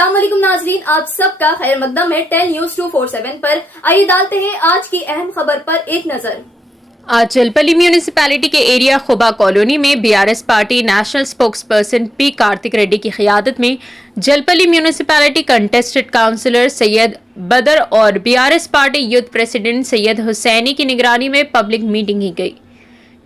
अस्सलाम वालेकुम नाजरीन, आप सबका खैर मकदम है 10 न्यूज 247 पर। आइए डालते हैं आज की अहम खबर पर एक नजर। आज जलपली म्यूनिसिपैलिटी के एरिया खुबा कॉलोनी में BRS party national spokesperson P Karthik Reddy की क़ियादत में Jalpally municipality contested councillor Syed Badar और BRS party youth president Syed Hussaini की निगरानी में पब्लिक मीटिंग की गई।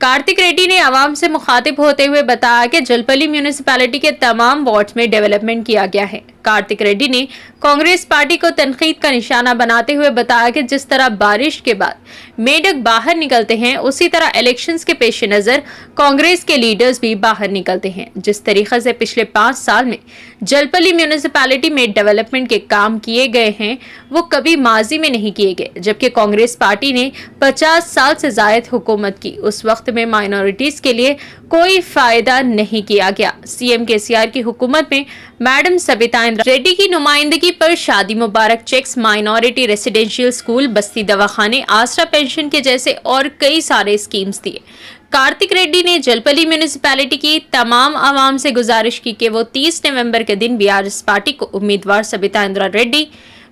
कार्तिक रेड्डी ने आवाम से मुखातिब होते हुए बताया कि जलपली म्यूनिसिपैलिटी के तमाम वार्ड्स में डेवलपमेंट किया गया है। कार्तिक रेड्डी ने कांग्रेस पार्टी को तनकीद का निशाना बनाते हुए बताया कि जिस तरह बारिश के बाद मेंढक बाहर निकलते हैं, उसी तरह इलेक्शंस के पेश नजर कांग्रेस के लीडर्स भी बाहर निकलते हैं। जिस तरीके से पिछले 5 साल में जलपली म्यूनिसिपैलिटी में डेवलपमेंट के काम किए गए हैं, वो कभी माजी में नहीं किए गए। जबकि कांग्रेस पार्टी ने 50 साल से जायद हुकूमत की, उस वक्त में माइनॉरिटीज के लिए कोई फायदा नहीं किया गया। सीएम केसीआर की हुकूमत में मैडम सबिता रेड्डी की नुमाइंदगी पर शादी मुबारक चेक्स, माइनॉरिटी रेसिडेंशियल स्कूल, बस्ती दवाखाने, आसरा पेंशन के जैसे और कई सारे स्कीम्स दिए। कार्तिक रेड्डी ने जलपली म्यूनिसिपैलिटी की तमाम आवाम से गुजारिश की कि वो 30 नवंबर के दिन बीआरएस पार्टी को उम्मीदवार सबिता इंद्रा रेड्डी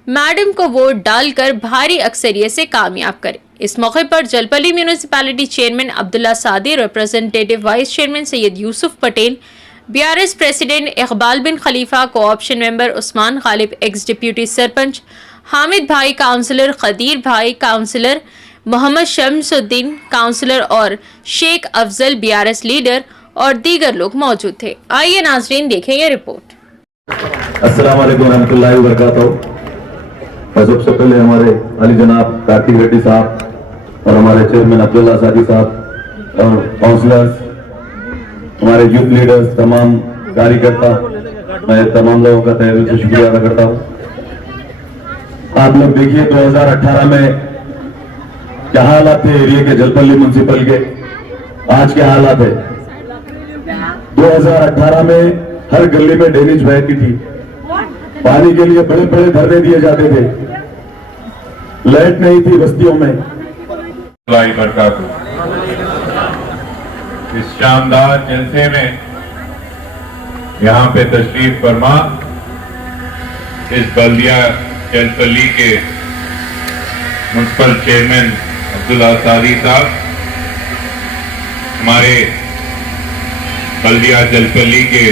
मैडम को वोट डालकर भारी अक्सरियत से कामयाब करे। इस मौके पर जलपली municipality chairman Abdullah Sadi, representative vice chairman Syed Yusuf Patel, BRS president Iqbal bin Khalifa, cooption member Usman Ghalib, ex deputy sarpanch Hamid bhai, councillor Khadir भाई, काउंसलर मोहम्मद शमसुद्दीन, काउंसलर और शेख अफजल, बीआरएस लीडर और दीगर लोग मौजूद थे। आइए नाजरीन देखें ये रिपोर्ट। अस्सलाम वालेकुम रहमतुल्लाहि व बरकातहू। सबसे पहले हमारे अली जनाब कार्तिक रेड्डी साहब और हमारे चेयरमैन अब्दुल्ला सादी साहब और काउंसलर्स, हमारे यूथ लीडर्स, तमाम कार्यकर्ता, मैं तमाम लोगों का तहे दिल से शुक्रिया अदा करता हूँ। आप लोग देखिए 2018 में क्या हालात थे एरिया के, जलपली म्यूनिसिपल के, आज क्या हालात है। 2018 में हर गली में ड्रेनेज बहती थी, पानी के लिए बड़े बड़े धरने दिए जाते थे, लाइट नहीं थी बस्तियों में। इस शानदार जलसे में यहाँ पे तशरीफ फरमा इस बल्दिया जलपली के म्युनिसिपल चेयरमैन अब्दुल्ला सादी साहब, हमारे बल्दिया जलपली के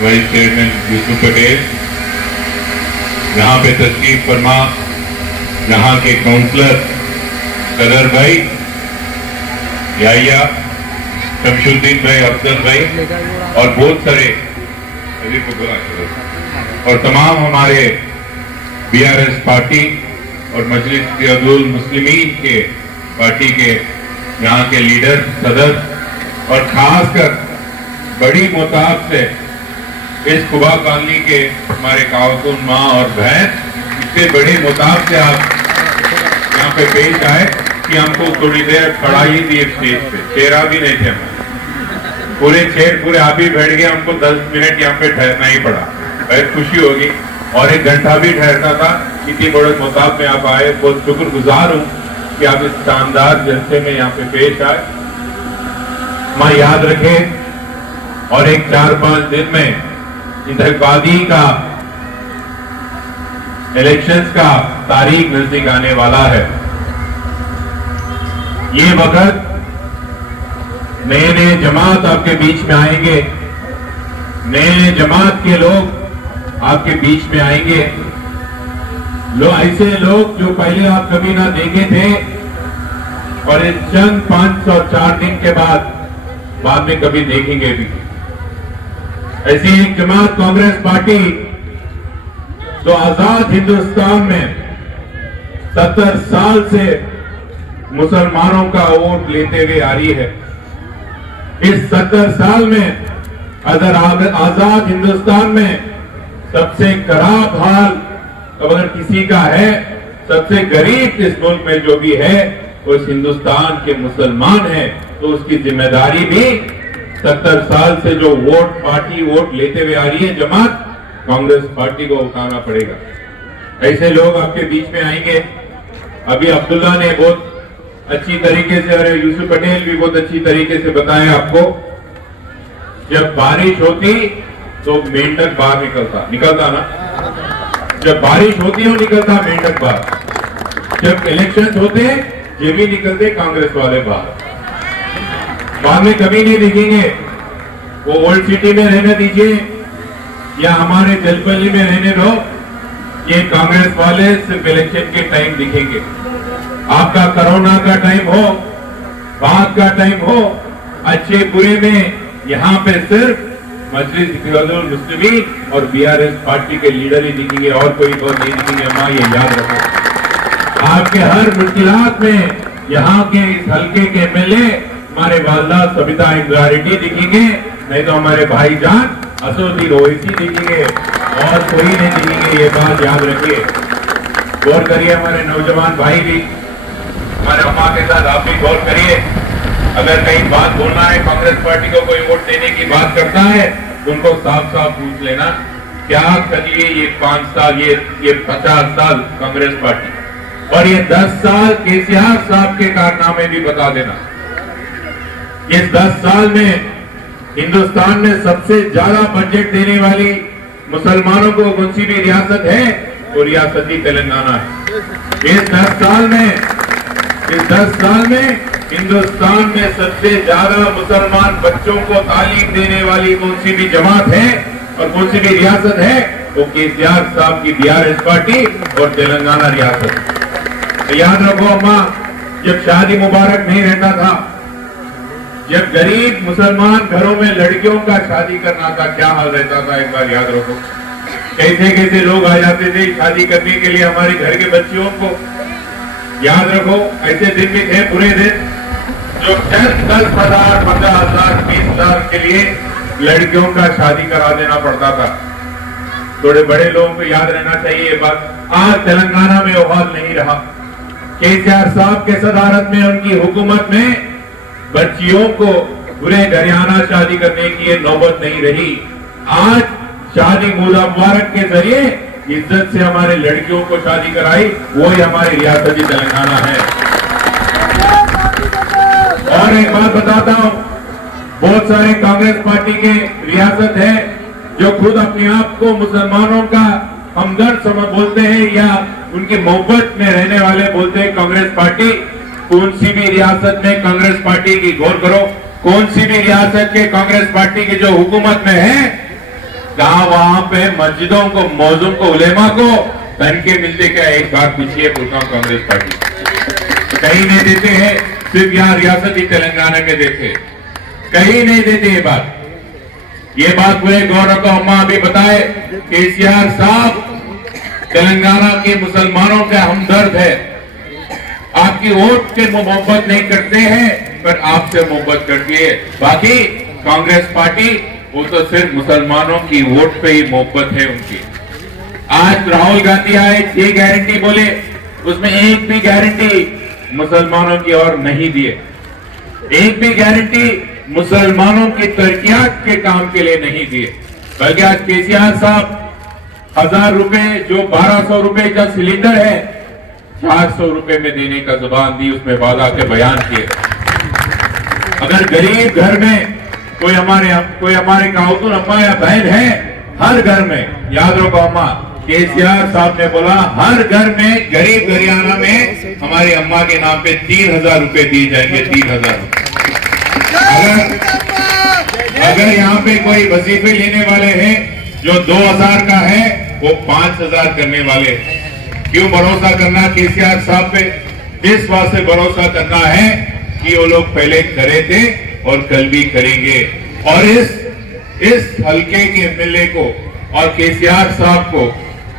वाइस चेयरमैन यूसुफ पटेल, यहाँ पे तशरीफ फरमा यहाँ के काउंसलर कदर भाई, याहिया, शमशुद्दीन भाई, अफजल भाई और बहुत सारे और तमाम हमारे बीआरएस पार्टी और मजलिस इत्तेहादुल मुस्लिमीन के पार्टी के यहाँ के लीडर, सदर और खासकर बड़ी मोताब से इस खुबा कॉलोनी के हमारे खातून माँ और बहन, इससे बड़े मोताब से आप यहाँ पे पेश आए कि हमको थोड़ी देर खड़ा ही थी स्टेज पे, चेहरा भी नहीं थे, पूरे आप ही बैठ गए, हमको 10 मिनट यहाँ पे ठहरना ही पड़ा। बहुत खुशी होगी और 1 घंटा भी ठहरना था। इतनी बड़े मुताब में आप आए, बहुत शुक्रगुजार हूँ कि आप इस शानदार जलसे में यहाँ पे पेश आए। माँ याद रखें और एक 4-5 दिन में इंतखाबादी का, इलेक्शंस का तारीख नजदीक आने वाला है। ये वक्त नए जमात आपके बीच में आएंगे, नए जमात के लोग आपके बीच में आएंगे, ऐसे लोग जो पहले आप कभी ना देखे थे और इस चंद 5 और 4 दिन के बाद में कभी देखेंगे भी। ऐसी एक जमात कांग्रेस पार्टी जो आजाद हिंदुस्तान में 70 साल से मुसलमानों का वोट लेते हुए आ रही है। इस 70 साल में आजाद हिंदुस्तान में सबसे खराब हाल अगर किसी का है, सबसे गरीब इस मुल्क में जो भी है वो इस हिंदुस्तान के मुसलमान है, तो उसकी जिम्मेदारी भी 70 साल से जो पार्टी वोट लेते हुए आ रही है जमात, कांग्रेस पार्टी को उठाना पड़ेगा। ऐसे लोग आपके बीच में आएंगे। अभी अब्दुल्ला ने बहुत अच्छी तरीके से और यूसुफ पटेल भी बहुत अच्छी तरीके से बताया आपको, जब बारिश होती तो मेंढक बाहर निकलता ना। जब बारिश होती है निकलता मेंढक बाहर। जब इलेक्शन होते हैं ये भी निकलते कांग्रेस वाले बाहर। बाद में कभी नहीं दिखेंगे। वो ओल्ड सिटी में रहने दीजिए या हमारे जलपल्ली में रहने दो, ये कांग्रेस वाले सिर्फ इलेक्शन के टाइम दिखेंगे। आपका कोरोना का टाइम हो, बाद का टाइम हो, अच्छे बुरे में यहाँ पे सिर्फ मजलिस इत्तेहादुल मुस्लिमीन और बीआरएस पार्टी के लीडर ही दिखेंगे और कोई और नहीं दिखेंगे। अम्मा ये याद रखो। आपके हर मुश्किलात में यहाँ के इस हल्के के एमएलए हमारे वालदा सबिता इंदिरा रेड्डी दिखेंगे, नहीं तो हमारे भाईजान असदुद्दीन ओवैसी दिखेंगे और कोई नहीं दिखेंगे। ये बात याद रखिए। गौर करिए हमारे नौजवान भाई भी, हमारे अम्मा के साथ आप भी गौर करिए। अगर कहीं बात बोलना है, कांग्रेस पार्टी को कोई वोट देने की बात करता है, उनको साफ साफ पूछ लेना क्या करिए ये 5 साल, ये 50 साल कांग्रेस पार्टी और ये 10 साल केसीआर साहब के कारनामे भी बता देना। इस 10 साल में हिंदुस्तान में सबसे ज्यादा बजट देने वाली मुसलमानों को कौन सी भी रियासत है, वो रियासत ही तेलंगाना है। इस 10 साल में हिंदुस्तान में सबसे ज्यादा मुसलमान बच्चों को तालीम देने वाली कौन सी भी जमात है और कौन सी भी रियासत है, वो केसीआर साहब की बीआरएस पार्टी और तेलंगाना रियासत। तो याद रखो अम्मा, जब शादी मुबारक नहीं रहता था, जब गरीब मुसलमान घरों में लड़कियों का शादी करना था, क्या हाल रहता था एक बार याद रखो। कैसे कैसे लोग आ जाते थे शादी करने के लिए हमारे घर के बच्चियों को। याद रखो ऐसे दिन भी थे, बुरे दिन, जो 10,000, 15,000, 20,000 के लिए लड़कियों का शादी करा देना पड़ता था। थोड़े बड़े लोगों को याद रहना चाहिए ये बात। आज तेलंगाना में वो हाल नहीं रहा। केसीआर साहब के सदारत में, उनकी हुकूमत में बच्चियों को पूरे घराना शादी करने की ये नौबत नहीं रही। आज शादी मुबारक के जरिए इज्जत से हमारे लड़कियों को शादी कराई, वो ही हमारी रियासत ही तेलंगाना है। और एक बात बताता हूं, बहुत सारे कांग्रेस पार्टी के रियासत है जो खुद अपने आप को मुसलमानों का हमदर्द समझ बोलते हैं या उनकी मोहब्बत में रहने वाले बोलते हैं कांग्रेस पार्टी। कौन सी भी रियासत में कांग्रेस पार्टी की, गौर करो, कौन सी भी रियासत के कांग्रेस पार्टी की जो हुकूमत में है, जहां वहां पे मस्जिदों को, मौजूम को, उलेमा को तनखे मिलते क्या? एक बात पूछिए, बोलता हूं कांग्रेस पार्टी कहीं नहीं देते हैं, सिर्फ यहाँ रियासत ही तेलंगाना में देते, कहीं नहीं देते। ये बात पूरे गौर रखो। अम्मा अभी बताए केसीआर साहब तेलंगाना के मुसलमानों का हमदर्द है। आपकी वोट से मोहब्बत नहीं करते हैं, पर आपसे मोहब्बत करती है। बाकी कांग्रेस पार्टी वो तो सिर्फ मुसलमानों की वोट पे ही मोहब्बत है उनकी। आज राहुल गांधी आए, 6 गारंटी बोले, उसमें एक भी गारंटी मुसलमानों की और नहीं दिए। एक भी गारंटी मुसलमानों की तरक्कियात के काम के लिए नहीं दिए। बल्कि आज केसीआर साहब 1000 रुपए, जो 1200 रुपए का सिलेंडर है, 400 रुपए में देने का जुबान दी, उसमें वादा के बयान किए। अगर गरीब घर में कोई हमारे खातून अम्मा या बहन है, हर घर में, याद रखो अम्मा, केसीआर साहब ने बोला हर घर में, गरीब गरियाना में हमारी अम्मा के नाम पे 3000 रुपए दिए जाएंगे। 3000 रुपए। अगर यहाँ पे कोई वजीफे लेने वाले हैं जो 2000 का है, वो 5000 करने वाले। क्यों भरोसा करना केसीआर साहब पे? इस बात से भरोसा करना है कि वो लोग पहले करे थे और कल भी करेंगे। और इस हल्के के एमएलए को और केसीआर साहब को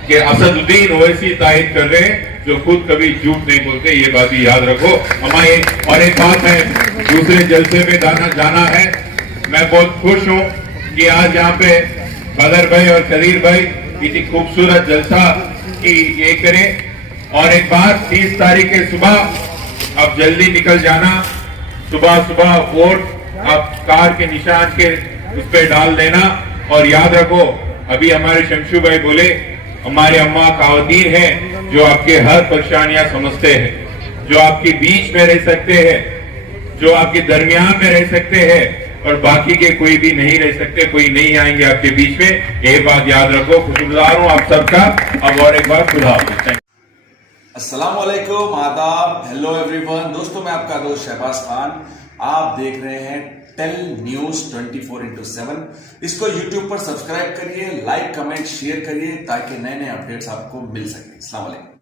कि असदुद्दीन ओवैसी तायद कर रहे हैं, जो खुद कभी झूठ नहीं बोलते, ये बात ही याद रखो। हमारे और एक बात है, दूसरे जलसे में जाना है। मैं बहुत खुश हूँ कि आज यहाँ पे बदर भाई और कदीर भाई इतनी खूबसूरत जलसा की ये करें। और एक बात, 30 तारीख के सुबह अब जल्दी निकल जाना, सुबह वोट आप कार के निशान के उस पर डाल देना। और याद रखो, अभी हमारे शमशू भाई बोले, हमारे अम्मा खावतीन हैं जो आपके हर परेशानियां समझते हैं, जो आपके बीच में रह सकते हैं, जो आपके दरमियान में रह सकते हैं, और बाकी के कोई भी नहीं रह सकते, कोई नहीं आएंगे आपके बीच में। ये बात याद रखो। खुशगुजार हूं आप सबका। अब और एक बार खुदा हाफिज। अस्सलाम वालेकुम, आदाब, हेलो एवरीवन। दोस्तों मैं आपका दोस्त शहबाज खान। आप देख रहे हैं टेल न्यूज 24/7। इसको यूट्यूब पर सब्सक्राइब करिए, लाइक कमेंट शेयर करिए ताकि नए नए अपडेट्स आपको मिल सके। अस्सलाम वालेकुम।